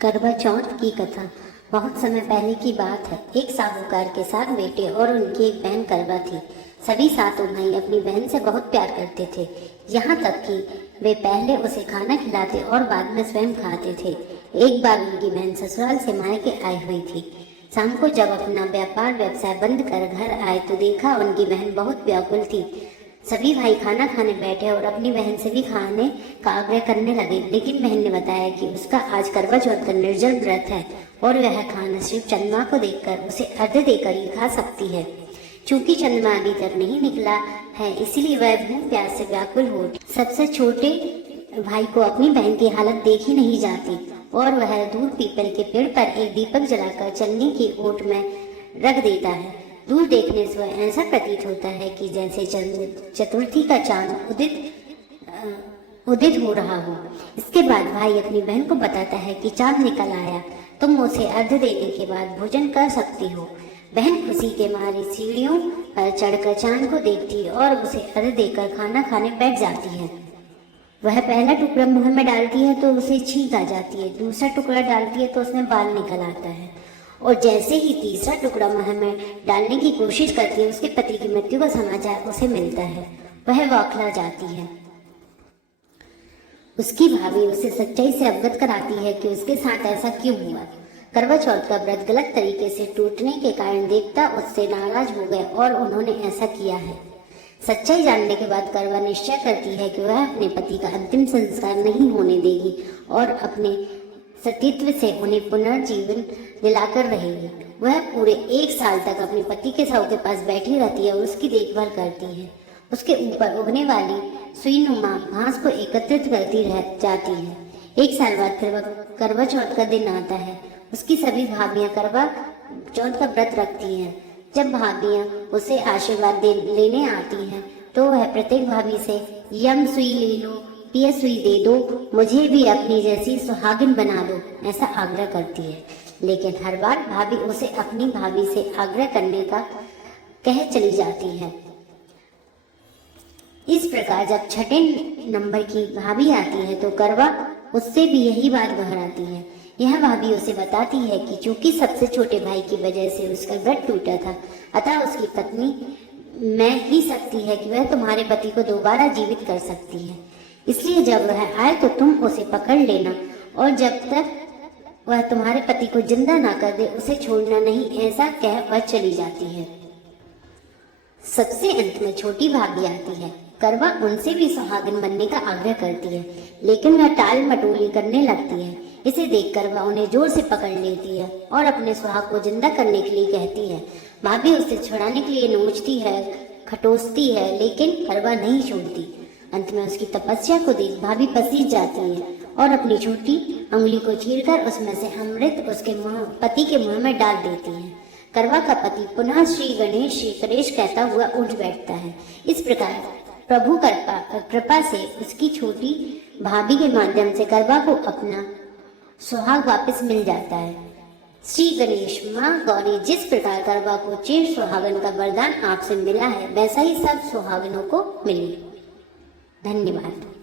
करवा चौथ की कथा। बहुत समय पहले की बात है। एक साहूकार के 7 बेटे और उनकी एक बहन करवा थी। सभी 7 भाई अपनी बहन से बहुत प्यार करते थे, यहाँ तक कि वे पहले उसे खाना खिलाते और बाद में स्वयं खाते थे। एक बार उनकी बहन ससुराल से मायके आई हुई थी। शाम को जब अपना व्यवसाय बंद कर घर आए तो देखा उनकी बहन बहुत व्याकुल थी। सभी भाई खाना खाने बैठे और अपनी बहन से भी खाने का आग्रह करने लगे, लेकिन बहन ने बताया कि उसका आज करवा चौथ का निर्जल व्रत है और वह खाना सिर्फ चंद्रमा को देखकर उसे अर्घ्य देकर ही खा सकती है। चूंकि चंद्रमा अभी तक नहीं निकला है, इसलिए वह भूख प्यास से व्याकुल हो सबसे छोटे भाई को अपनी बहन की हालत देखी नहीं जाती और वह दूर पीपल के पेड़ पर एक दीपक जलाकर चलने की ओट में रख देता है। दूर देखने से वह ऐसा प्रतीत होता है कि जैसे चतुर्थी का चांद उदित हो रहा हो। इसके बाद भाई अपनी बहन को बताता है कि चांद निकल आया, तुम उसे अर्घ्य देने के बाद भोजन कर सकती हो। बहन खुशी के मारे सीढ़ियों पर चढ़कर चांद को देखती और उसे अर्घ्य देकर खाना खाने बैठ जाती है। वह पहला टुकड़ा मुंह में डालती है तो उसे छींक आ जाती है, दूसरा टुकड़ा डालती है तो उसमें बाल निकल आता है और जैसे ही तीसरा टुकड़ा मुंह में डालने की कोशिश करती है, उसके पति की मृत्यु का समाचार उसे मिलता है। वह बौखला जाती है। उसकी भाभी उसे सच्चाई से अवगत कराती है कि उसके साथ ऐसा क्यों हुआ। करवा चौथ का व्रत गलत तरीके से टूटने के कारण देवता उससे नाराज हो गए और उन्होंने ऐसा किया है। सच्चाई जानने के बाद करवा निश्चय करती है कि वह अपने पति का अंतिम संस्कार नहीं होने देगी और अपने सतीत्व से उन्हें पुनर्जीवन दिलाकर रहेगी। वह पूरे 1 साल तक अपने पति के शव के पास बैठी रहती है और उसकी देखभाल करती है। उसके ऊपर उगने वाली सुईनुमा घास को एकत्रित करती रह जाती है। 1 साल बाद फिर करवा चौथ का दिन आता है। उसकी सभी भाभियां करवा चौथ का व्रत रखती हैं। जब भाभियां उसे आशीर्वाद लेने आती हैं तो वह प्रत्येक भाभी से यम सुई ले लो, पिया सुई दे दो, मुझे भी अपनी जैसी सुहागिन बना दो, ऐसा आग्रह करती है। लेकिन हर बार भाभी उसे अपनी भाभी से आग्रह करने का कह चली जाती है। इस प्रकार जब 6ठे नंबर की भाभी आती है तो करवा उससे भी यही बात दोहराती है। यह भाभी उसे बताती है कि चूंकि सबसे छोटे भाई की वजह से उसका व्रत टूटा था, अतः उसकी पत्नी मैं ही सकती है कि वह तुम्हारे पति को दोबारा जीवित कर सकती है। इसलिए जब वह आए तो तुम उसे पकड़ लेना और जब तक वह तुम्हारे पति को जिंदा ना कर दे उसे छोड़ना नहीं, ऐसा कह वह चली जाती है। सबसे अंत में छोटी भाभी आती है। करवा उनसे भी सुहागिन बनने का आग्रह करती है, लेकिन वह टाल मटोली करने लगती है। इसे देखकर वह उन्हें जोर से पकड़ लेती है और अपने सुहाग को जिंदा करने के लिए कहती है। भाभी उसे छुड़ाने के लिए नोचती है, खटोसती है, लेकिन करवा नहीं छोड़ती। अंत में उसकी तपस्या को देख भाभी पसीज जाती है और अपनी छोटी उंगली को चीरकर उसमें से अमृत उसके पति के मुंह में डाल देती है। करवा का पति पुनः श्री गणेश कहता हुआ उठ बैठता है। इस प्रकार प्रभु कृपा से उसकी छोटी भाभी के माध्यम से करवा को अपना सुहाग वापस मिल जाता है। श्री गणेश माँ गौरी जिस प्रकार करवा को चिर सुहागन का वरदान आपसे मिला है, वैसा ही सब सुहागनों को मिले। धन्यवाद।